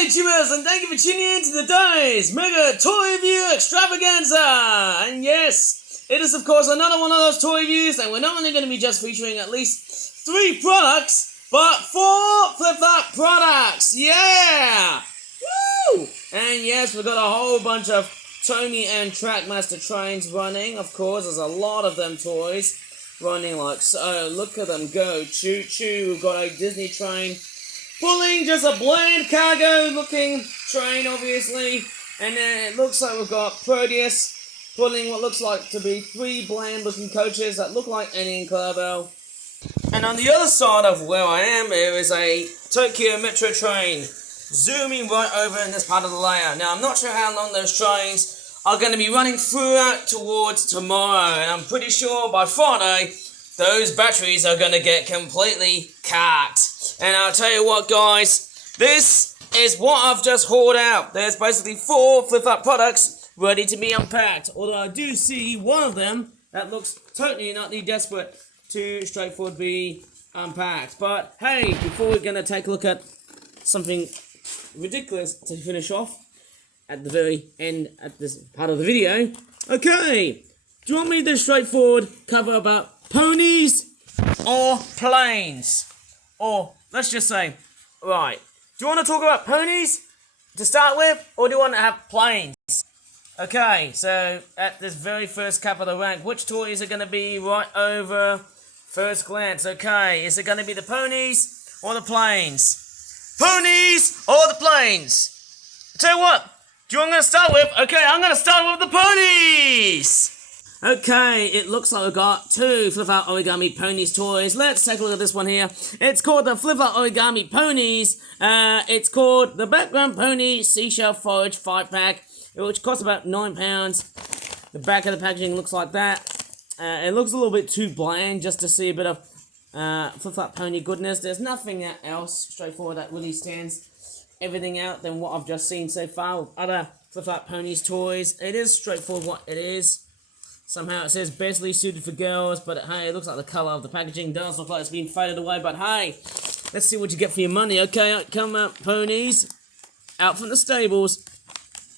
YouTubers, and thank you for tuning in to the Day's Mega Toy Review Extravaganza! And yes, it is of course another one of those toy reviews, and we're not only going to be just featuring at least 3 products, but 4 flip-flop products! Yeah! Woo! And yes, we've got a whole bunch of Tomy and Trackmaster trains running. Of course, there's a lot of them toys running like so. Look at them go. Choo choo. We've got a Disney train pulling just a bland cargo looking train, obviously. And then it looks like we've got Proteus pulling what looks like to be 3 bland looking coaches that look like Annie and Clarabelle. And on the other side of where I am, there is a Tokyo Metro train zooming right over in this part of the layout. Now, I'm not sure how long those trains are going to be running throughout towards tomorrow, and I'm pretty sure by Friday, those batteries are going to get completely cacked. And I'll tell you what, guys, this is what I've just hauled out. There's basically 4 flip-flop products ready to be unpacked, although I do see one of them that looks totally not desperate to straightforward be unpacked. But hey, before we're going to take a look at something ridiculous to finish off at the very end at this part of the video. Okay, do you want me to straightforward cover about ponies or planes? Or let's just say, right, do you want to talk about ponies to start with, or do you want to have planes? Okay, so at this very first cap of the rank, which toy is it going to be right over first glance? Okay, is it going to be the ponies or the planes? Ponies or the planes? Tell you what, do you want to start with? Okay, I'm going to start with the ponies! Okay, it looks like we've got 2 flip-out origami ponies toys. Let's take a look at this one here. It's called the flip-out origami ponies. It's called the Background Pony Seashell Forage 5-pack, which costs about £9. The back of the packaging looks like that. It looks a little bit too bland just to see a bit of flip-flop pony goodness. There's nothing else straightforward that really stands everything out than what I've just seen so far with other flip-flop ponies toys. It is straightforward what it is. Somehow it says basically suited for girls, but hey, it looks like the colour of the packaging does look like it's been faded away, but hey, let's see what you get for your money. Okay, come out ponies, out from the stables.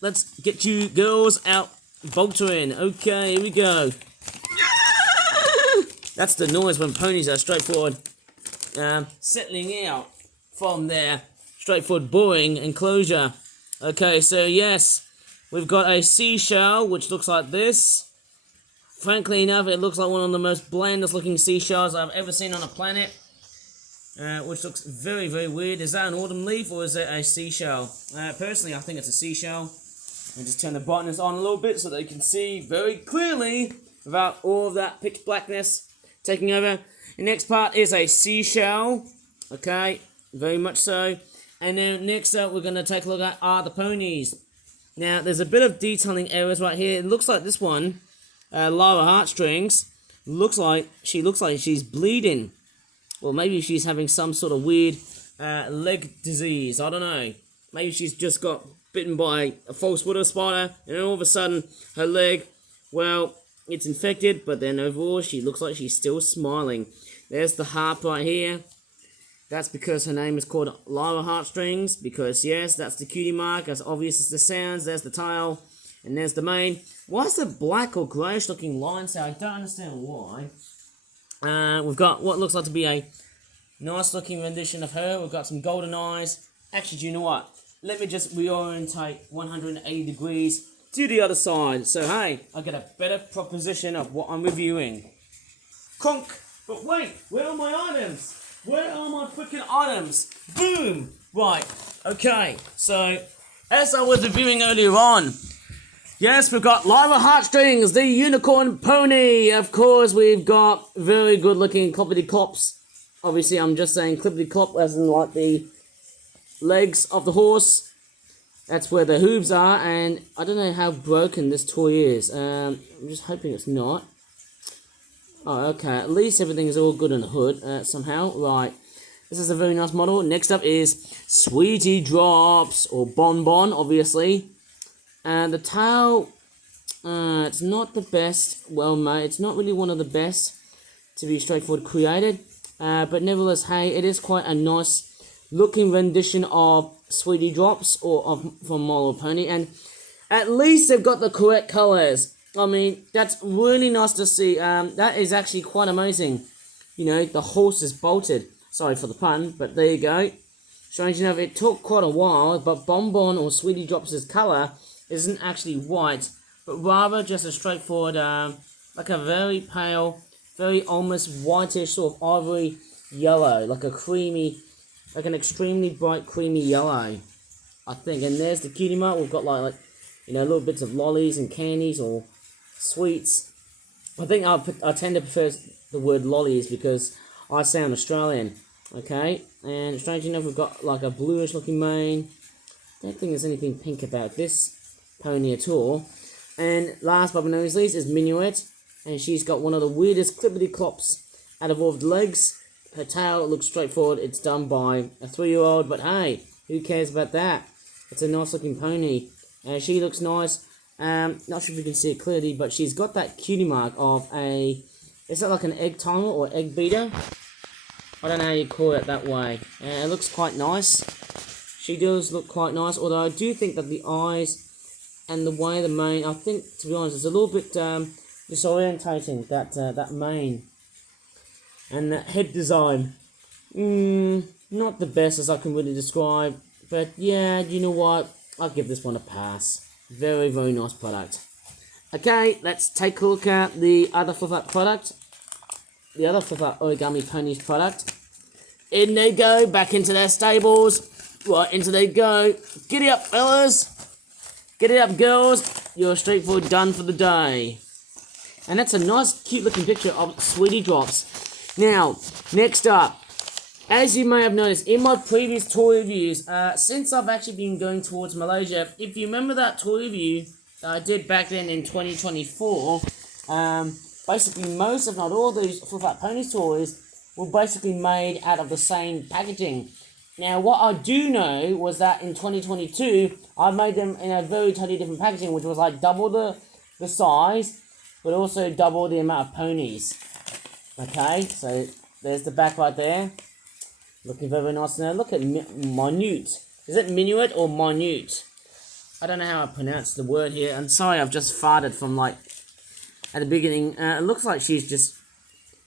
Let's get you girls out boltering. Okay, here we go. That's the noise when ponies are straightforward settling out from their straightforward boring enclosure. Okay, so yes, we've got a seashell which looks like this. Frankly enough, it looks like one of the most blandest looking seashells I've ever seen on a planet, which looks very, very weird. Is that an autumn leaf or is it a seashell? Personally, I think it's a seashell. And just turn the brightness on a little bit so they can see very clearly without all of that pitch blackness taking over. The next part is a seashell. Okay, very much so. And then next up, we're going to take a look at the ponies. Now, there's a bit of detailing errors right here. It looks like this one, Lara Heartstrings, looks like she's bleeding. Well, maybe she's having some sort of weird leg disease. I don't know. Maybe she's just got bitten by a false widow spider, and then all of a sudden, her leg, well, it's infected, but then overall, she looks like she's still smiling. There's the harp right here. That's because her name is called Lara Heartstrings, because yes, that's the cutie mark, as obvious as the sounds. There's the tail, and there's the mane. Why is there black or greyish looking lines there? I don't understand why. We've got what looks like to be a nice looking rendition of her. We've got some golden eyes. Actually, do you know what? Let me just reorientate 180 degrees to the other side. So hey, I get a better proposition of what I'm reviewing. Conk! But wait, where are my items? Where are my freaking items? Boom! Right, okay, so as I was reviewing earlier on, yes, we've got Lara Heartstrings, the unicorn pony. Of course, we've got very good looking clippity clops. Obviously, I'm just saying clippity clop as in like the legs of the horse. That's where the hooves are, and I don't know how broken this toy is. I'm just hoping it's not. Oh, okay, at least everything is all good in the hood, somehow. Right, this is a very nice model. Next up is Sweetie Drops, or Bon Bon, obviously. And the tail, it's not the best well made. It's not really one of the best to be straightforward created. But nevertheless, hey, it is quite a nice looking rendition of Sweetie Drops or from My Little Pony, and at least they've got the correct colors. I mean, that's really nice to see. That is actually quite amazing. You know, the horse is bolted. Sorry for the pun, but there you go. Strange enough, it took quite a while, but Bonbon or Sweetie Drops' color isn't actually white, but rather just a straightforward, like a very pale, very almost whitish sort of ivory yellow, like a creamy, like an extremely bright creamy yellow, I think. And there's the cutie mark. We've got like you know, little bits of lollies and candies or sweets. I think I tend to prefer the word lollies because I sound Australian. Okay, and strange enough, we've got like a bluish looking mane. Don't think there's anything pink about this pony at all. And last but not least is Minuet, and she's got one of the weirdest clippity clops out of all of the legs. Her tail looks straightforward. It's done by a 3-year-old, but hey, who cares about that? It's a nice looking pony. She looks nice. Not sure if you can see it clearly, but she's got that cutie mark of a, is that like an egg timer or egg beater? I don't know how you call it that way. It looks quite nice. She does look quite nice, although I do think that the eyes and the way the mane, I think, to be honest, it's a little bit disorientating, that mane. And that head design. Not the best as I can really describe, but yeah, you know what? I'll give this one a pass. Very, very nice product. Okay, let's take a look at the other Fluff Up product. The other Fluff Up Origami Ponies product. In they go, back into their stables. Right into they go. Giddy up, fellas. Giddy up, girls. You're straightforward done for the day. And that's a nice, cute looking picture of Sweetie Drops. Now, next up. As you may have noticed, in my previous toy reviews, since I've actually been going towards Malaysia, if you remember that toy review that I did back then in 2024, basically most, if not all, of these Fluff Up Ponies toys were basically made out of the same packaging. Now, what I do know was that in 2022, I made them in a very totally different packaging, which was like double the size, but also double the amount of ponies. Okay, so there's the back right there. Looking very nice now. Look at Minute. Is it Minuet or Minute? I don't know how I pronounce the word here. I'm sorry, I've just farted from like at the beginning. It looks like she's just...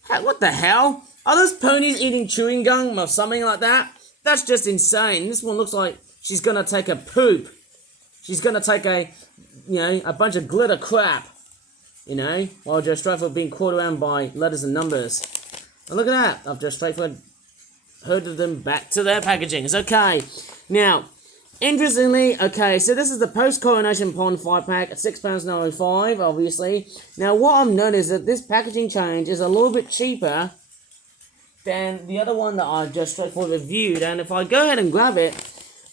What the hell? Are those ponies eating chewing gum or something like that? That's just insane. This one looks like she's gonna take a poop. She's gonna take a, you know, a bunch of glitter crap. You know, while just straightforward being caught around by letters and numbers. And look at that. I've just straightforward herded them back to their packaging. It's okay. Now, interestingly, okay, so this is the post-coronation pond 5-pack at £6.95, obviously. Now, what I've noticed is that this packaging change is a little bit cheaper than the other one that I just straightforward reviewed. And if I go ahead and grab it,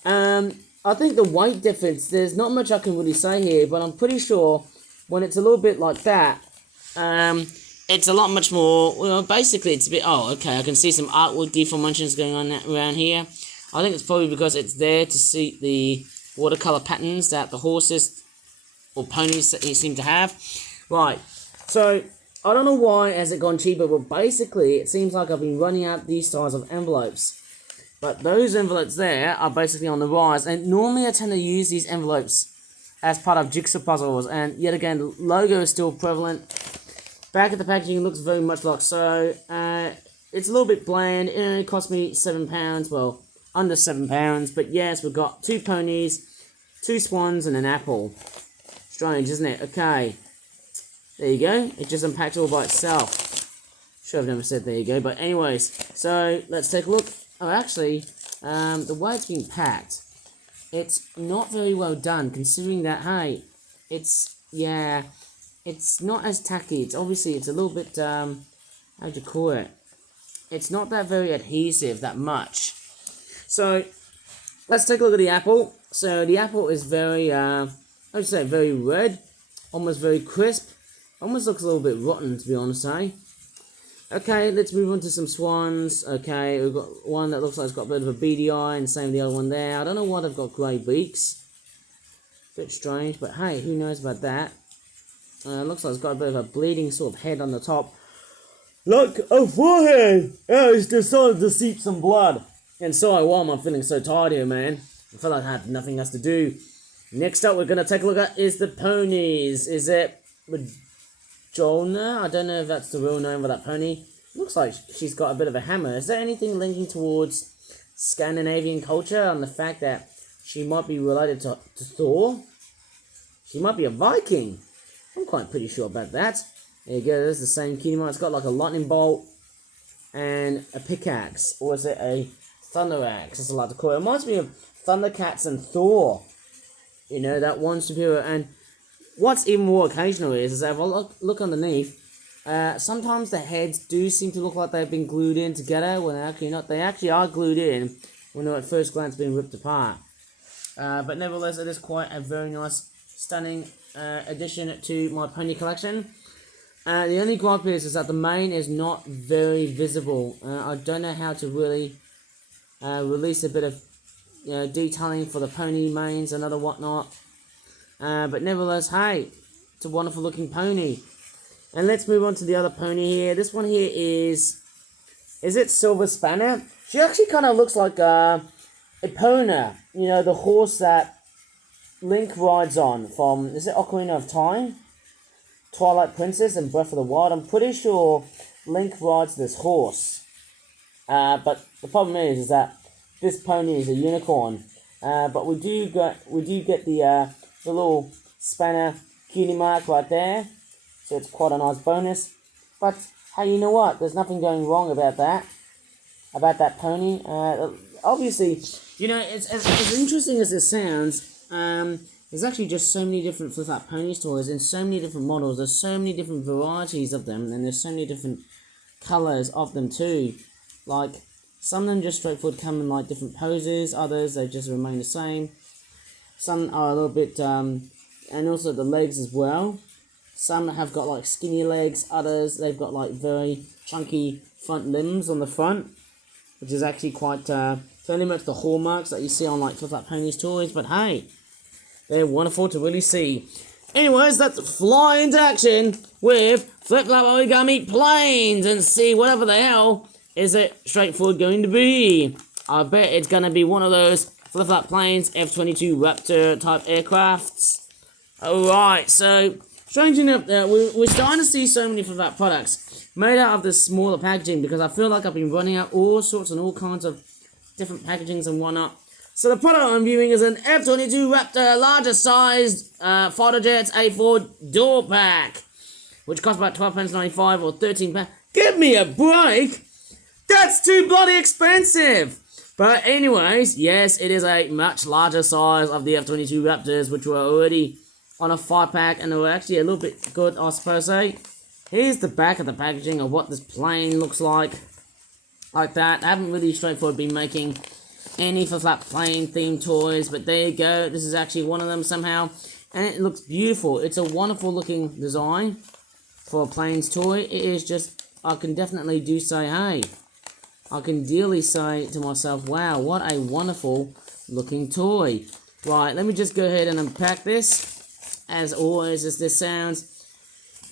I think the weight difference, there's not much I can really say here, but I'm pretty sure when it's a little bit like that, it's a lot much more, well, basically it's a bit, oh, okay, I can see some artwork deformations going on around here. I think it's probably because it's there to see the watercolor patterns that the horses or ponies seem to have. Right, so I don't know why has it gone cheaper, but basically it seems like I've been running out these size of envelopes. But those envelopes there are basically on the rise, and normally I tend to use these envelopes as part of jigsaw puzzles, and yet again, the logo is still prevalent. Back at the packaging, it looks very much like so. It's a little bit bland. It only cost me £7, well, under £7. But yes, we've got 2 ponies, 2 swans, and an apple. Strange, isn't it? Okay. There you go. It just unpacked all by itself. Sure, I've never said there you go. But anyways, so let's take a look. Oh, actually, the way it's been packed, it's not very well done, considering that, hey, it's, yeah... It's not as tacky. It's obviously, it's a little bit, how do you call it? It's not that very adhesive, that much. So, let's take a look at the apple. So, the apple is very, I would say very red. Almost very crisp. Almost looks a little bit rotten, to be honest, eh? Okay, let's move on to some swans. Okay, we've got one that looks like it's got a bit of a beady eye, and same with the other one there. I don't know why they've got grey beaks. Bit strange, but hey, who knows about that? Looks like it's got a bit of a bleeding sort of head on the top. Like a forehead! Oh, it's decided to seep some blood. And so why am I feeling so tired here, man? I feel like I have nothing else to do. Next up, we're going to take a look at is the ponies. Is it Jolna? I don't know if that's the real name of that pony. Looks like she's got a bit of a hammer. Is there anything linking towards Scandinavian culture and the fact that she might be related to Thor? She might be a Viking. I'm quite pretty sure about that. There you go, there's the same Kinema. It's got like a lightning bolt and a pickaxe. Or is it a thunder axe, as I like to call it? It reminds me of Thundercats and Thor. You know, that one superhero. And what's even more occasional is that if I look underneath, sometimes the heads do seem to look like they've been glued in together when they're actually not. They actually are glued in when they're at first glance being ripped apart. But nevertheless, it is quite a very nice, stunning addition to my pony collection. The only gripe is that the mane is not very visible. I don't know how to really release a bit of detailing for the pony manes and other whatnot. But nevertheless, hey, it's a wonderful looking pony. And let's move on to the other pony here. This one here is it Silver Spanner? She actually kind of looks like Epona, you know, the horse that Link rides on from, is it Ocarina of Time? Twilight Princess and Breath of the Wild. I'm pretty sure Link rides this horse. But the problem is that this pony is a unicorn. But we do get the little spanner cutie mark right there. So it's quite a nice bonus. But hey, you know what? There's nothing going wrong about that. About that pony. Obviously, you know, it's as interesting as it sounds. There's actually just so many different Flip Out Ponies toys and so many different models. There's so many different varieties of them, and there's so many different colours of them too. Like, some of them just straightforward come in like different poses, others they just remain the same. Some are a little bit, and also the legs as well. Some have got like skinny legs, others they've got like very chunky front limbs on the front, which is actually quite fairly much the hallmarks that you see on like Flip Out Ponies toys. But hey, they're wonderful to really see. Anyways, let's fly into action with Flip Flap Origami Planes and see whatever the hell is it straightforward going to be. I bet it's going to be one of those Flip Flap Planes F-22 Raptor type aircrafts. Alright, so strangely enough, we're starting to see so many Flip Flap products made out of this smaller packaging because I feel like I've been running out all sorts and all kinds of different packagings and whatnot. So the product I'm viewing is an F-22 Raptor larger sized fighter jets A4 door pack, which costs about £12.95 or £13. Give me a break! That's too bloody expensive! But anyways, yes, it is a much larger size of the F-22 Raptors, which were already on a 5-pack, and they were actually a little bit good, I suppose. Here's the back of the packaging of what this plane looks like that. I haven't really straightforward been making any Flip Flap plane themed toys, but there you go. This is actually one of them somehow, and it looks beautiful. It's a wonderful looking design for a planes toy. It is just, I can definitely do say, hey, I can dearly say to myself, wow, what a wonderful looking toy. Right, let me just go ahead and unpack this, as always as this sounds,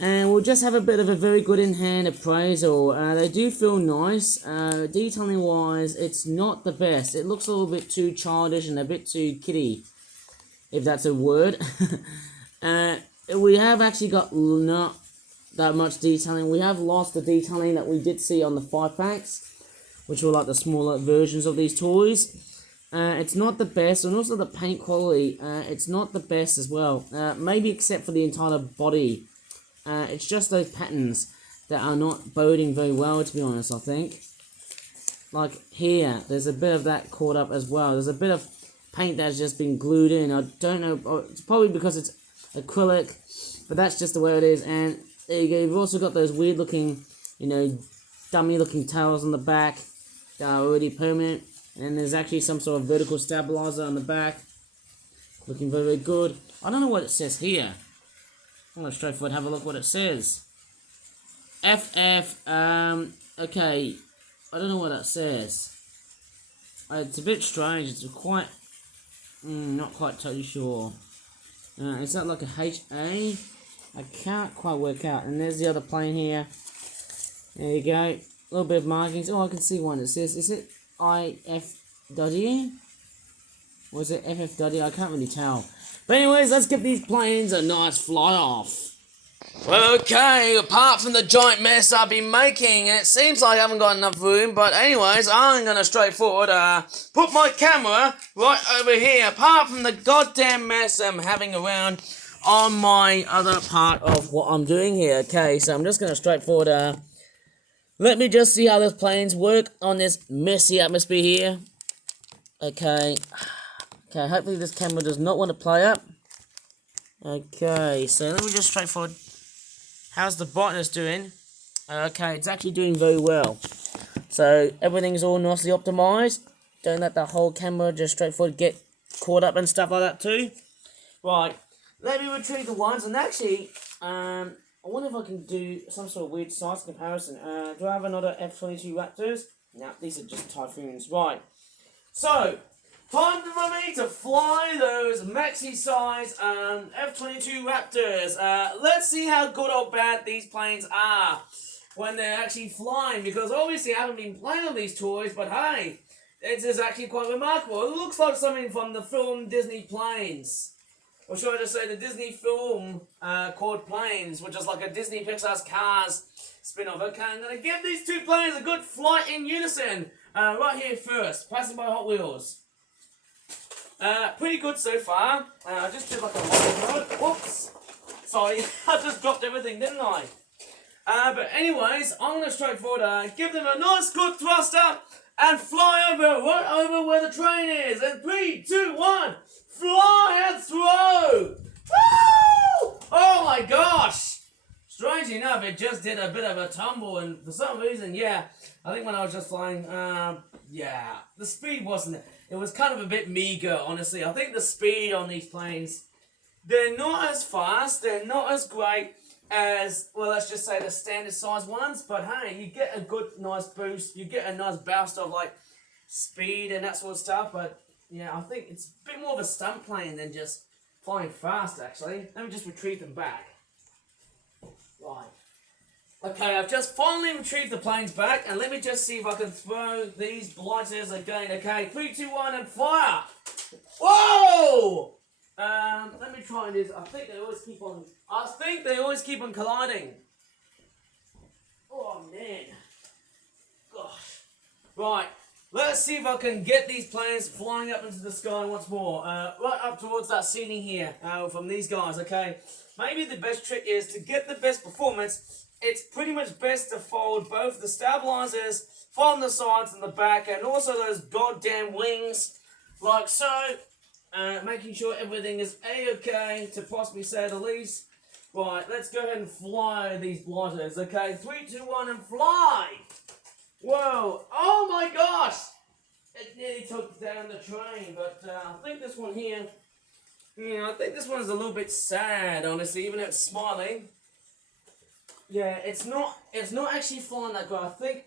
and we'll just have a bit of a very good in-hand appraisal. They do feel nice. Detailing wise, it's not the best. It looks a little bit too childish and a bit too kiddie, if that's a word. We have actually got not that much detailing. We have lost the detailing that we did see on the 5-packs, which were like the smaller versions of these toys. It's not the best, and also the paint quality, it's not the best as well. Maybe except for the entire body. It's just those patterns that are not boding very well, to be honest, I think. Like here, there's a bit of that caught up as well. There's a bit of paint that's just been glued in. I don't know, it's probably because it's acrylic, but that's just the way it is. And there you go, you've also got those weird looking, you know, dummy looking tails on the back that are already permanent. And there's actually some sort of vertical stabilizer on the back. Looking very, very good. I don't know what it says here. I'm going to straightforward have a look what it says. FF, okay, I don't know what that says. It's a bit strange, it's quite, not quite totally sure. Is that like a HA? I can't quite work out. And there's the other plane here. There you go. A little bit of markings. Oh, I can see one. It says, is it IF Duddy? Was it FF Duddy? I can't really tell. But anyways, let's give these planes a nice fly off. Okay, apart from the giant mess I've been making, it seems like I haven't got enough room, but anyways, I'm gonna straightforward, put my camera right over here, apart from the goddamn mess I'm having around on my other part of what I'm doing here. Okay, so I'm just gonna straightforward, let me just see how those planes work on this messy atmosphere here. Okay, hopefully this camera does not want to play up. Okay, so let me just straightforward. How's the brightness doing? Okay, it's actually doing very well. So everything's all nicely optimized. Don't let the whole camera just straightforward get caught up and stuff like that too. Right, let me retrieve the ones, and actually, I wonder if I can do some sort of weird size comparison. Do I have another F-22 Raptors? No, these are just Typhoons. Right, so time for me to fly those maxi-size F-22 Raptors. Let's see how good or bad these planes are when they're actually flying, because obviously I haven't been playing with these toys, but hey, it is actually quite remarkable. It looks like something from the film Disney Planes. Or should I just say the Disney film called Planes, which is like a Disney Pixar's Cars spin-off. Okay, I'm going to give these two planes a good flight in unison. Right here first, passing by Hot Wheels. Pretty good so far. I just did like a long road. Whoops. Sorry, I just dropped everything, didn't I? But anyways, I'm going to straightforward give them a nice good thrust up and fly over, right over where the train is. And 3, 2, 1, fly and throw! Woo! Oh my gosh! Strange enough, it just did a bit of a tumble, and for some reason, yeah, I think when I was just flying, yeah, the speed wasn't it. It was kind of a bit meager, honestly. I think the speed on these planes, they're not as fast, they're not as great as, well, let's just say the standard size ones, but hey, you get a good, nice boost, you get a nice burst of, like, speed and that sort of stuff, but, yeah, I think it's a bit more of a stunt plane than just flying fast, actually. Let me just retrieve them back. Right. Okay, I've just finally retrieved the planes back, and let me just see if I can throw these blighters again. Okay, 3, 2, 1, and fire! Whoa! Let me try and do this. I think they always keep on colliding. Oh, man. Gosh. Right, let's see if I can get these planes flying up into the sky once more. Right up towards that ceiling here, from these guys, okay? Maybe the best trick is to get the best performance. It's pretty much best to fold both the stabilizers from the sides and the back, and also those goddamn wings, like so. Making sure everything is A-okay, to possibly say the least. Right, let's go ahead and fly these blighters, okay? 3, 2, 1, and fly! Whoa, oh my gosh! It nearly took down the train, but I think this one here, I think this one's a little bit sad, honestly, even though it's smiling. Yeah, it's not actually flying that good. I think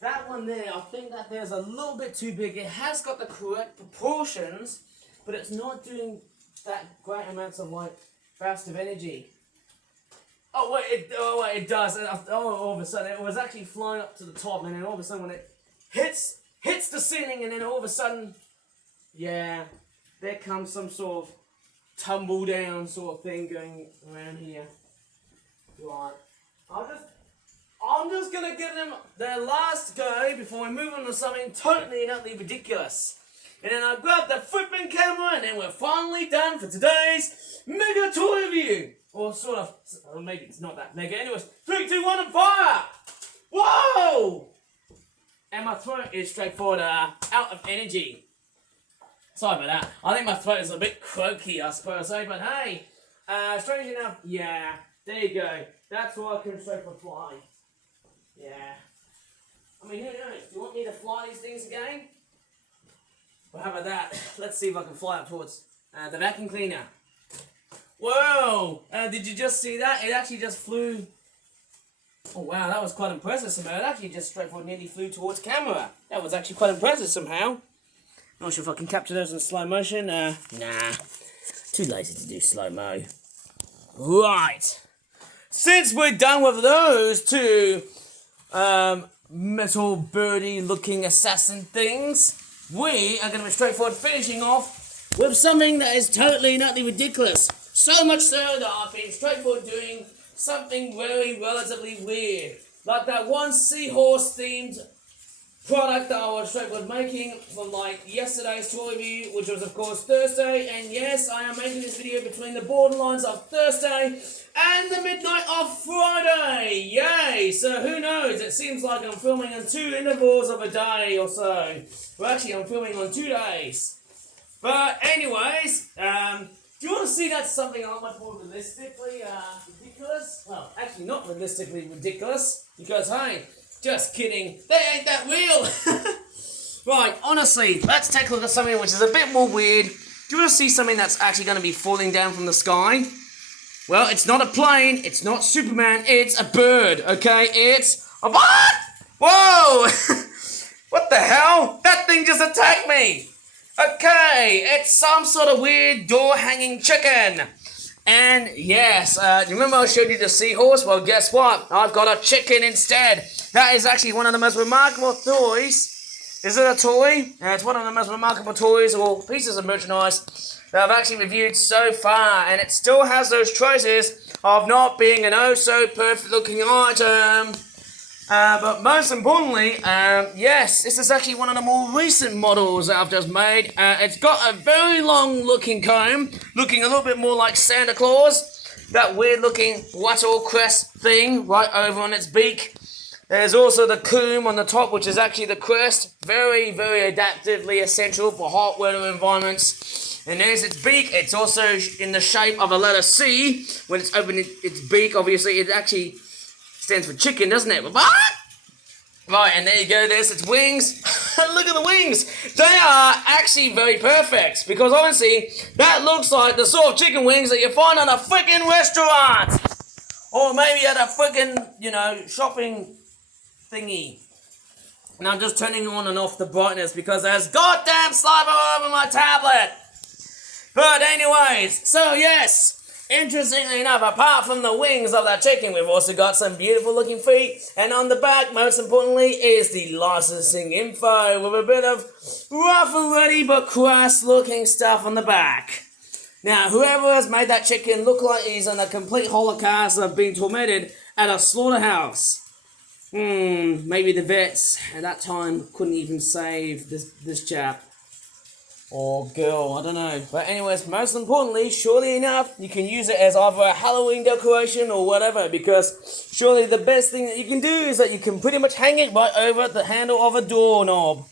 that one there, I think that there's a little bit too big. It has got the correct proportions, but it's not doing that great amounts of, like, burst of energy. Oh wait, it does. All of a sudden, it was actually flying up to the top, and then all of a sudden when it hits the ceiling, and then all of a sudden, yeah, there comes some sort of tumble down sort of thing going around here. Right. I'm just gonna give them their last go before we move on to something totally and utterly ridiculous. And then I'll grab the flipping camera, and then we're finally done for today's Mega Toy Review. Or sort of, maybe it's not that mega. Anyways, 3, 2, 1, and fire! Whoa! And my throat is straightforward out of energy. Sorry about that. I think my throat is a bit croaky, I suppose. But hey, strange enough, yeah, there you go. That's why I can straightforward fly. Yeah. I mean, who knows? Do you want me to fly these things again? Well, how about that? Let's see if I can fly up towards the vacuum cleaner. Whoa! Did you just see that? It actually just flew. Oh wow, that was quite impressive somehow. It actually just straightforward nearly flew towards camera. That was actually quite impressive somehow. Not sure if I can capture those in slow motion. Nah. Too lazy to do slow-mo. Right. Since we're done with those two metal birdie looking assassin things, we are going to be straightforward finishing off with something that is totally and utterly ridiculous. So much so that I've been straightforward doing something very relatively weird. Like that one seahorse themed product that I was straightforward making from like yesterday's toy review, which was of course Thursday. And yes, I am making this video between the borderlines of Thursday and the midnight of Friday. Yay! So who knows? It seems like I'm filming on 2 intervals of a day or so. Well, actually, I'm filming on 2 days. But anyways, do you want to see that's something a lot much more realistically ridiculous? Well, actually not realistically ridiculous, because hey, just kidding, they ain't that real. Right, honestly, let's take a look at something which is a bit more weird. Do you want to see something that's actually going to be falling down from the sky? Well, it's not a plane, it's not Superman, it's a bird, okay? It's a what? Whoa! What the hell? That thing just attacked me! Okay, it's some sort of weird door-hanging chicken. And yes, do you remember I showed you the seahorse? Well, guess what? I've got a chicken instead. That is actually one of the most remarkable toys. Is it a toy? It's one of the most remarkable toys or pieces of merchandise that I've actually reviewed so far. And it still has those traces of not being an oh-so-perfect looking item. But most importantly, yes, this is actually one of the more recent models that I've just made. It's got a very long looking comb, looking a little bit more like Santa Claus. That weird looking wattle crest thing right over on its beak. There's also the comb on the top, which is actually the crest. Very, very adaptively essential for hot weather environments. And there's its beak. It's also in the shape of a letter C. When it's opening its beak, obviously, it actually stands for chicken, doesn't it? What? Right, and there you go, there's its wings. Look at the wings. They are actually very perfect, because honestly, that looks like the sort of chicken wings that you find on a freaking restaurant. Or maybe at a freaking, shopping thingy. And I'm just turning on and off the brightness because there's goddamn saliva over my tablet. But anyways, so yes. Interestingly enough, apart from the wings of that chicken, we've also got some beautiful looking feet, and on the back, most importantly, is the licensing info with a bit of rough and ready but crass looking stuff on the back. Now, whoever has made that chicken look like he's in a complete holocaust of being tormented at a slaughterhouse. Maybe the vets at that time couldn't even save this chap. Or girl, I don't know. But anyways, most importantly, surely enough, you can use it as either a Halloween decoration or whatever, because surely the best thing that you can do is that you can pretty much hang it right over the handle of a doorknob.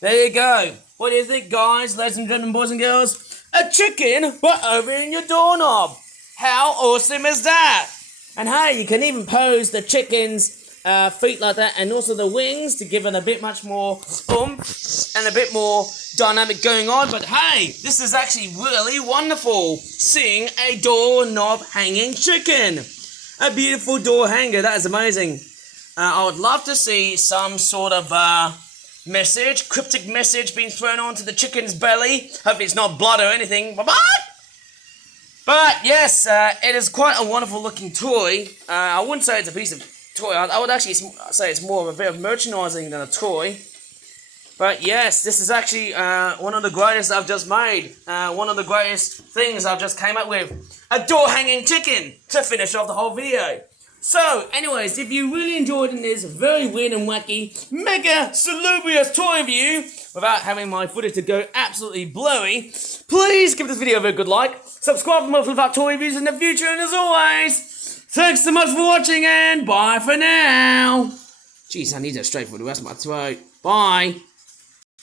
There you go. What do you think, guys, ladies and gentlemen, boys and girls? A chicken right over in your doorknob. How awesome is that? And hey, you can even pose the chicken's feet like that, and also the wings to give it a bit much more oomph and a bit more dynamic going on. But hey, this is actually really wonderful, seeing a doorknob hanging chicken. A beautiful door hanger, that is amazing. I would love to see some sort of message, cryptic message being thrown onto the chicken's belly. Hope it's not blood or anything. But yes, it is quite a wonderful looking toy. I wouldn't say it's a piece of toy. I would actually say it's more of a bit of merchandising than a toy. But yes, this is actually one of the greatest I've just made. One of the greatest things I've just came up with. A door-hanging chicken to finish off the whole video. So, anyways, if you really enjoyed this very weird and wacky, mega salubrious toy review, without having my footage to go absolutely blurry, please give this video a very good like. Subscribe for more flip-out toy reviews in the future, and as always, thanks so much for watching, and bye for now. Jeez, I need that straight for the rest of my throat. Bye.